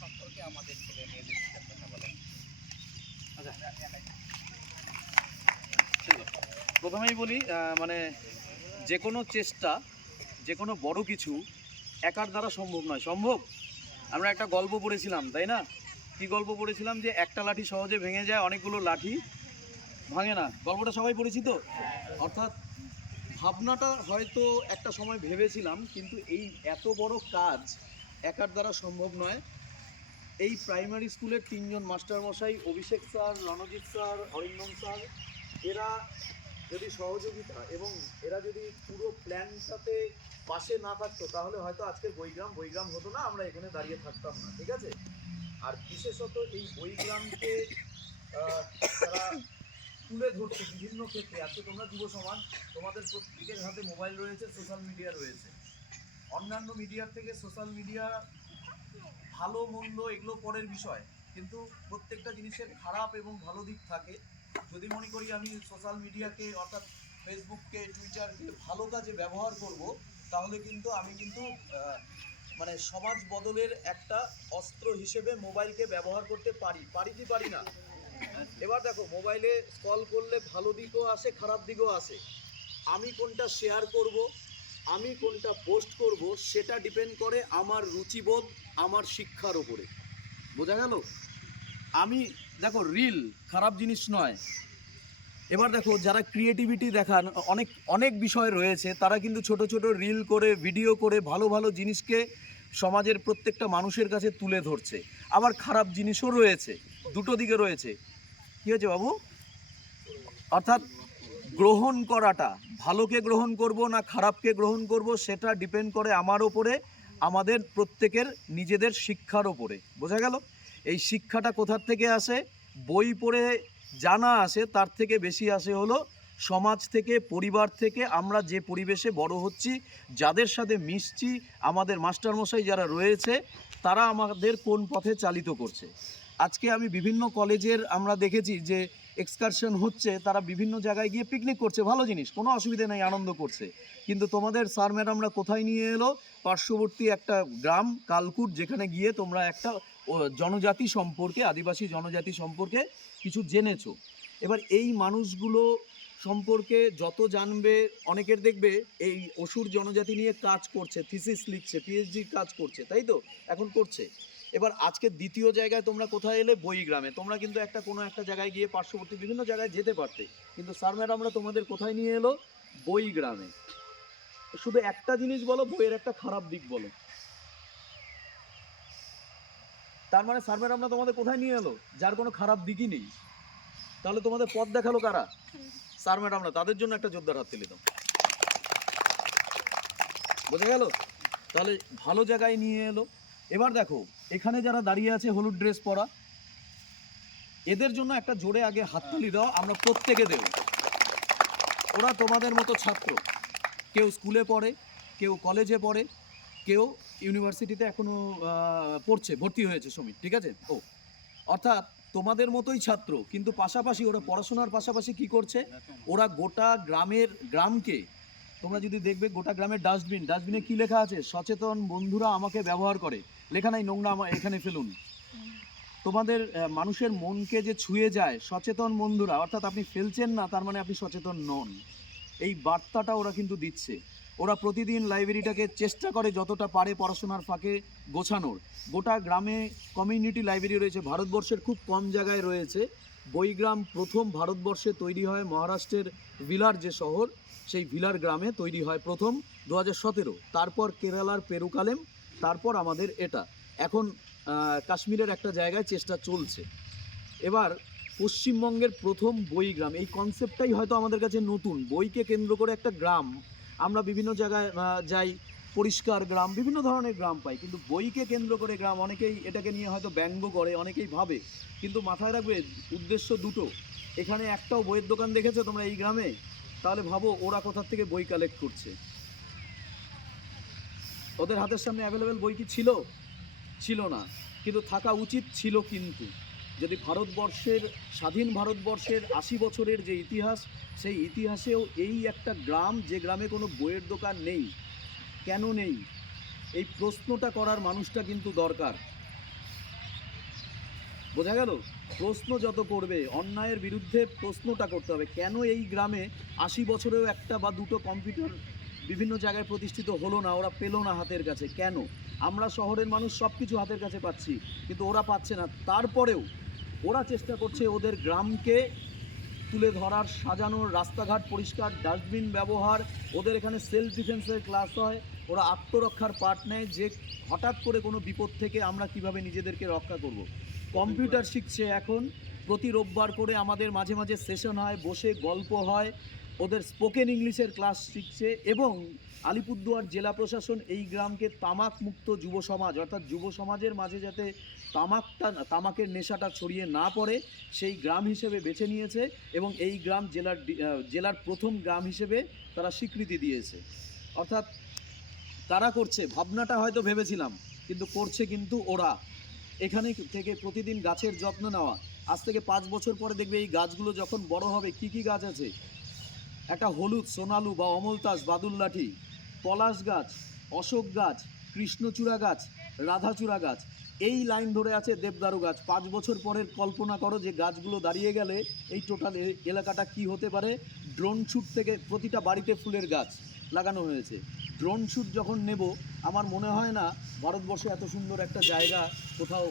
সম্পর্কে আমাদের ছেলে মেয়েদের কথা বলেন প্রথমেই বলি মানে যে কোনো চেষ্টা যে কোনো বড় কিছু একার দ্বারা সম্ভব নয়। সম্ভব? আমরা একটা গল্প পড়েছিলাম তাই না? কি গল্প পড়েছিলাম? যে একটা লাঠি সহজে ভেঙে যায় অনেকগুলো লাঠি ভাঙে না। গল্পটা সবাই পড়েছি তো? অর্থাৎ ভাবনাটা হয়তো একটা সময় ভেবেছিলাম কিন্তু এই এত বড় কাজ একার দ্বারা সম্ভব নয়। এই প্রাইমারি স্কুলের তিনজন মাস্টারমশাই Abhishek sir Ranjit sir Arindam sir এরা যদি সহযোগিতা এবং এরা যদি পুরো প্ল্যানটাতে পাশে না থাকতো তাহলে হয়তো আজকে বইগ্রাম বইগ্রাম হতো না আমরা এখানে দাঁড়িয়ে থাকতাম না ঠিক আছে? আর বিশেষত এই বইগ্রামকে আহ, যারা তুলে ধরছে বিভিন্ন ক্ষেত্রে। আজকে তোমরা যুব সমাজ তোমাদের প্রত্যেকের হাতে মোবাইল রয়েছে সোশ্যাল মিডিয়া রয়েছে। অন্যান্য মিডিয়ার থেকে সোশ্যাল মিডিয়া ভালো, মন্দ এগুলো পরের বিষয়। কিন্তু প্রত্যেকটা জিনিসের খারাপ এবং ভালো দিক থাকে। যদি মনে করি আমি সোশ্যাল মিডিয়াকে অর্থাৎ ফেসবুককে টুইটারকে ভালো কাজে ব্যবহার করব, তাহলে কিন্তু আমি কিন্তু মানে সমাজ বদলের একটা অস্ত্র হিসেবে মোবাইলকে ব্যবহার করতে পারি পারি কি পারি না? এবার দেখো মোবাইলে কল করলে ভালো দিকও আসে, খারাপ দিকও আসে। আমি কোনটা শেয়ার করব? আমি কোনটা পোস্ট করব সেটা ডিপেন্ড করে আমার রুচিবোধ, আমার শিক্ষার ওপরে বোঝা গেল? আমি, দেখো রিল খারাপ জিনিস নয়। এবার দেখো, যারা ক্রিয়েটিভিটি দেখান, অনেক অনেক বিষয় রয়েছে, তারা কিন্তু ছোট ছোট রিল করে ভিডিও করে, ভালো ভালো জিনিসকে সমাজের প্রত্যেকটা মানুষের কাছে তুলে ধরছে। আবার খারাপ জিনিসও রয়েছে, দুটো দিকে রয়েছে। কী হয়েছে বাবু? অর্থাৎ গ্রহণ করাটা, ভালোকে গ্রহণ করব না খারাপকে গ্রহণ করব, সেটা ডিপেন্ড করে আমার ওপরে, আমাদের প্রত্যেকের নিজেদের শিক্ষার ওপরে। বোঝা গেল? এই শিক্ষাটা কোথার থেকে আসে? বই পড়ে জানা আসে, তার থেকে বেশি আসে হলো সমাজ থেকে, পরিবার থেকে, আমরা যে পরিবেশে বড় হচ্ছি, যাদের সাথে মিশছি, আমাদের মাস্টারমশাই যারা রয়েছে, তারা আমাদের কোন পথে চালিত করছে। আজকে আমি বিভিন্ন কলেজের আমরা দেখেছি যে এক্সকারশন হচ্ছে, তারা বিভিন্ন জায়গায় গিয়ে পিকনিক করছে, ভালো জিনিস, কোনো অসুবিধা নেই, আনন্দ করছে। কিন্তু তোমাদের স্যার ম্যাডামরা কোথায় নিয়ে এলো? পার্শ্ববর্তী একটা গ্রাম, কালকুট, যেখানে গিয়ে তোমরা একটা জনজাতি সম্পর্কে, আদিবাসী জনজাতি সম্পর্কে কিছু জেনেছো। এবার এই মানুষগুলো সম্পর্কে যত জানবে, অনেকের দেখবে, এই অসুর জনজাতি নিয়ে কাজ করছে থিসিস লিখছে পিএইচডি কাজ করছে, তাই তো? এখন করছে। এবার আজকে দ্বিতীয় জায়গায় তোমরা কোথায় এলে? বইগ্রামে তোমরা কিন্তু একটা কোনো একটা জায়গায় গিয়ে পার্শ্ববর্তী বিভিন্ন জায়গায় যেতে পারতে। কিন্তু স্যার ম্যাডামরা তোমাদের কোথায় নিয়ে এলো? বইগ্রামে শুধু একটা জিনিস বলো, বইয়ের একটা খারাপ দিক বলো। তার মানে স্যার ম্যাডামরা তোমাদের কোথায় নিয়ে এলো? যার কোনো খারাপ দিকই নেই। তাহলে তোমাদের পথ দেখাল কারা? স্যার ম্যাডামরা তাদের জন্য একটা জোরদার হাত তুলে দাও। বোঝা গেল? তাহলে ভালো জায়গায় নিয়ে এলো। এবার দেখো, এখানে যারা দাঁড়িয়ে আছে হলুদ ড্রেস পরা, এদের জন্য একটা জোরে আগে হাততালি দাও, আমরা প্রত্যেকে দেব। ওরা তোমাদের মতো ছাত্র। কেউ স্কুলে পড়ে, কেউ কলেজে পড়ে, কেউ ইউনিভার্সিটিতে এখনও পড়ছে, ভর্তি হয়েছে সমীর ঠিক আছে? ও, অর্থাৎ তোমাদের মতোই ছাত্র, কিন্তু পাশাপাশি ওরা পড়াশোনার পাশাপাশি কি করছে? ওরা গোটা গ্রামের, গ্রামকে, তোমরা যদি দেখবে গোটা গ্রামের ডাস্টবিন ডাস্টবিনে কি লেখা আছে? সচেতন বন্ধুরা আমাকে ব্যবহার করে। লেখা নাই নোংরা আমা- এখানে ফেলুন। তোমাদের মানুষের মনকে যে ছুঁয়ে যায়, সচেতন বন্ধুরা, অর্থাৎ আপনি ফেলছেন না, তার মানে আপনি সচেতন নন। এই বার্তাটা ওরা কিন্তু দিচ্ছে। ওরা প্রতিদিন লাইব্রেরিটাকে চেষ্টা করে যতটা পারে পড়াশোনার ফাঁকে গোছানোর। গোটা গ্রামে কমিউনিটি লাইব্রেরি রয়েছে, ভারতবর্ষের খুব কম জায়গায় রয়েছে। বইগ্রাম প্রথম ভারতবর্ষে তৈরি হয় মহারাষ্ট্রের ভিলার যে শহর, সেই ভিলার গ্রামে তৈরি হয় প্রথম দু হাজার সতেরো। তারপর কেরালার পেরুকালেম তারপর আমাদের এটা। এখন কাশ্মীরের একটা জায়গায় চেষ্টা চলছে। এবার, পশ্চিমবঙ্গের প্রথম বই গ্রাম, এই কনসেপ্টটাই হয়তো আমাদের কাছে নতুন। বইকে কেন্দ্র করে একটা গ্রাম। আমরা বিভিন্ন জায়গায় যাই, পরিষ্কার গ্রাম, বিভিন্ন ধরনের গ্রাম পাই। কিন্তু বইকে কেন্দ্র করে গ্রাম, অনেকেই এটাকে নিয়ে হয়তো ব্যঙ্গ করে, অনেকেই ভাবে। কিন্তু মাথায় রাখবে, উদ্দেশ্য দুটো। এখানে একটাও বইয়ের দোকান দেখেছ তোমরা এই গ্রামে? তাহলে ভাবো ওরা কোথার থেকে বই কালেক্ট করছে। ওদের হাতের সামনে অ্যাভেলেবেল বই কি ছিল? ছিল না। কিন্তু থাকা উচিত ছিল কিন্তু। যদি ভারতবর্ষের, স্বাধীন ভারতবর্ষের আশি বছরের যে ইতিহাস, সেই ইতিহাসেও এই একটা গ্রাম, যে গ্রামে কোনো বইয়ের দোকান নেই, কেন নেই? এই প্রশ্নটা করার মানুষটা কিন্তু দরকার। বোঝা গেল? প্রশ্ন যত করবে, অন্যায়ের বিরুদ্ধে প্রশ্নটা করতে হবে। কেন এই গ্রামে আশি বছরেও একটা বা দুটো কম্পিউটার বিভিন্ন জায়গায় প্রতিষ্ঠিত হলো না, ওরা পেল না হাতের কাছে। কেন? আমরা শহরের মানুষ সব কিছু হাতের কাছে পাচ্ছি, কিন্তু ওরা পাচ্ছে না। তারপরেও ওরা চেষ্টা করছে ওদের গ্রামকে তুলে ধরার সাজানোর রাস্তাঘাট পরিষ্কার, ডাস্টবিন ব্যবহার, ওদের এখানে সেলফ ডিফেন্সের ক্লাস হয়, ওরা আত্মরক্ষার পার্ট নেয়, যে হঠাৎ করে কোনো বিপদ থেকে আমরা কীভাবে নিজেদেরকে রক্ষা করব। কম্পিউটার শিখছে এখন, প্রতি রোববার করে আমাদের মাঝে মাঝে সেশন হয়, বসে গল্প হয় ওদের স্পোকেন ইংলিশের ক্লাস শিখছে এবং আলিপুরদুয়ার জেলা প্রশাসন এই গ্রামকে তামাক মুক্ত যুব সমাজ, অর্থাৎ যুব সমাজের মাঝে যাতে তামাকটা, তামাকের নেশাটা ছড়িয়ে না পড়ে, সেই গ্রাম হিসেবে বেছে নিয়েছে এবং এই গ্রাম জেলার জেলার প্রথম গ্রাম হিসেবে তারা স্বীকৃতি দিয়েছে। অর্থাৎ তারা করছে, ভাবনাটা হয়তো ভেবেছিলাম, কিন্তু করছে কিন্তু ওরা। এখানে থেকে প্রতিদিন গাছের যত্ন নেওয়া। আজ থেকে পাঁচ বছর পরে দেখবে এই গাছগুলো যখন বড় হবে, কি কি গাছ আছে? একটা হলুদ, সোনালু বা অমলতাস বাদুল্লাঠি পলাশ গাছ, অশোক গাছ, কৃষ্ণচূড়া গাছ, রাধাচূড়া গাছ। এই লাইন ধরে আছে দেবদারু গাছ। পাঁচ বছর পরের কল্পনা করো যে গাছগুলো দাঁড়িয়ে গেলে এই টোটাল এলাকাটা কি হতে পারে? ড্রোন শ্যুট থেকে প্রতিটা বাড়িতে ফুলের গাছ লাগানো হয়েছে। ড্রোন শ্যুট যখন নেব, আমার মনে হয় না ভারতবর্ষে এত সুন্দর একটা জায়গা কোথাও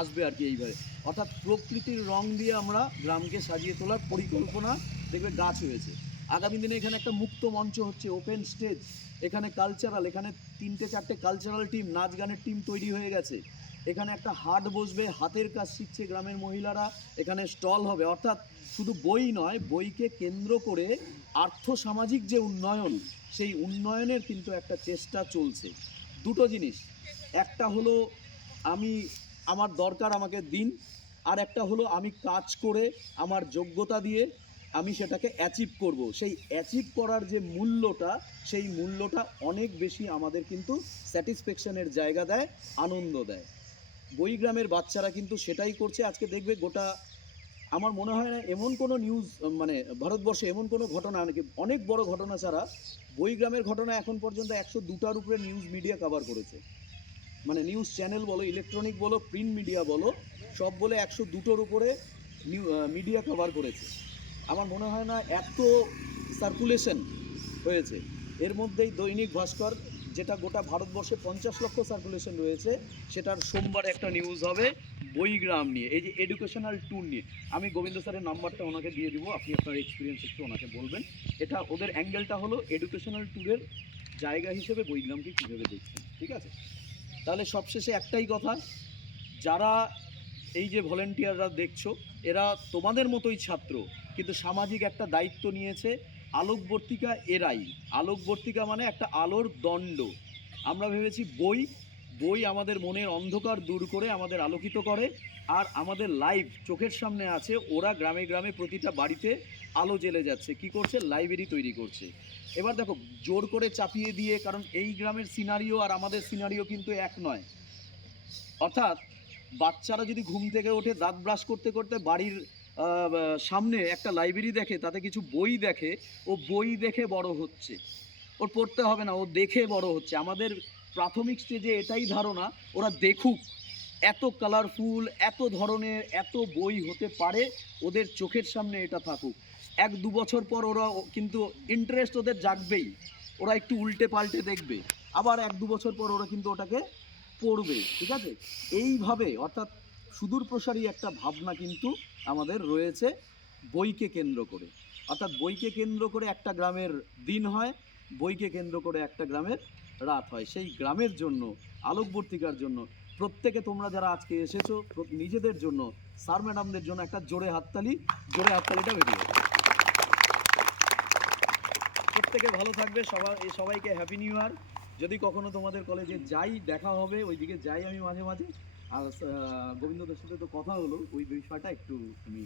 আসবে আর কি এইভাবে অর্থাৎ প্রকৃতির রং দিয়ে আমরা গ্রামকে সাজিয়ে তোলার পরিকল্পনা দেখবে গাছ হয়েছে। আগামী দিনে এখানে একটা মুক্ত মঞ্চ হচ্ছে ওপেন স্টেজ এখানে কালচারাল এখানে তিনটে চারটে কালচারাল টিম নাচ গানের টিম তৈরি হয়ে গেছে। এখানে একটা হাট বসবে, হাতের কাজ শিখছে গ্রামের মহিলারা। এখানে স্টল হবে, অর্থাৎ শুধু বই নয়, বইকে কেন্দ্র করে আর্থসামাজিক যে উন্নয়ন, সেই উন্নয়নের কিন্তু একটা চেষ্টা চলছে। দুটো জিনিস। একটা হলো, আমি, আমার দরকার আমাকে দিন, আর একটা হলো, আমি কাজ করে আমার যোগ্যতা দিয়ে আমি সেটাকে অ্যাচিভ করব। সেই অ্যাচিভ করার যে মূল্যটা, সেই মূল্যটা অনেক বেশি আমাদের কিন্তু স্যাটিসফ্যাকশনের জায়গা দেয়, আনন্দ দেয়। বইগ্রামের বাচ্চারা কিন্তু সেটাই করছে। আজকে দেখবে গোটা, আমার মনে হয় না এমন কোনো নিউজ মানে ভারতবর্ষে এমন কোনো ঘটনা, নাকি অনেক বড় ঘটনা ছাড়া বইগ্রামের ঘটনা এখন পর্যন্ত একশো দুটার উপরে নিউজ মিডিয়া কভার করেছে। মানে নিউজ চ্যানেল বলো ইলেকট্রনিক বলো প্রিন্ট মিডিয়া বলো, সব বলে একশো দুটোর উপরে মিডিয়া কভার করেছে। আমার মনে হয় না এত সার্কুলেশন হয়েছে। এর মধ্যেই দৈনিক ভাস্কর, যেটা গোটা ভারতবর্ষে পঞ্চাশ লক্ষ সার্কুলেশন রয়েছে, সেটার সোমবার একটা নিউজ হবে বইগ্রাম নিয়ে, এই যে এডুকেশনাল ট্যুর নিয়ে। আমি গোবিন্দ স্যারের নাম্বারটা ওনাকে দিয়ে দিব, আপনি আপনার এক্সপিরিয়েন্স একটু ওনাকে বলবেন। এটা ওদের অ্যাঙ্গেলটা হলো এডুকেশনাল ট্যুরের জায়গা হিসেবে বইগ্রামকে কীভাবে দেখছেন, ঠিক আছে? তাহলে সবশেষে একটাই কথা, যারা এই যে ভলেন্টিয়াররা দেখছ, এরা তোমাদের মতোই ছাত্র, কিন্তু সামাজিক একটা দায়িত্ব নিয়েছে আলোকবর্তিকা এরাই। আলোকবর্তিকা মানে একটা আলোর দণ্ড। আমরা ভেবেছি বই বই আমাদের মনের অন্ধকার দূর করে আমাদের আলোকিত করে, আর আমাদের লাইভ চোখের সামনে আছে, ওরা গ্রামে গ্রামে প্রতিটা বাড়িতে আলো জ্বেলে যাচ্ছে। কি করছে? লাইব্রেরি তৈরি করছে। এবার দেখো, জোর করে চাপিয়ে দিয়ে, কারণ এই গ্রামের সিনারিও আর আমাদের সিনারিও কিন্তু এক নয়। অর্থাৎ বাচ্চারা যদি ঘুম থেকে ওঠে, দাঁত ব্রাশ করতে করতে বাড়ির সামনে একটা লাইব্রেরি দেখে, তাতে কিছু বই দেখে, ও বই দেখে বড় হচ্ছে। ওর পড়তে হবে না, ও দেখে বড় হচ্ছে। আমাদের প্রাথমিক স্টেজে এটাই ধারণা, ওরা দেখুক এত কালারফুল এত ধরনের, এত বই হতে পারে, ওদের চোখের সামনে এটা থাকুক। এক দু বছর পর ওরা কিন্তু ইন্টারেস্ট ওদের জাগবেই। ওরা একটু উল্টে পাল্টে দেখবে। আবার এক দু বছর পর ওরা কিন্তু ওটাকে পড়বে, ঠিক আছে? এইভাবে, অর্থাৎ সুদূর প্রসারী একটা ভাবনা কিন্তু আমাদের রয়েছে বইকে কেন্দ্র করে। অর্থাৎ বইকে কেন্দ্র করে একটা গ্রামের দিন হয়, বইকে কেন্দ্র করে একটা গ্রামের রাত হয়। সেই গ্রামের জন্য, আলোকবর্তিকার জন্য, প্রত্যেকে তোমরা যারা আজকে এসেছ নিজেদের জন্য, স্যার ম্যাডামদের জন্য একটা জোরে হাততালি, জোরে হাততালিটা বেরিয়ে প্রত্যেকে ভালো থাকবে সবাই সবাইকে হ্যাপি নিউ ইয়ার যদি কখনো তোমাদের কলেজে যাই, দেখা হবে, ওইদিকে যাই আমি মাঝে মাঝে। আর গোবিন্দদের সাথে তো কথা হলো, ওই বিষয়টা একটু তুমি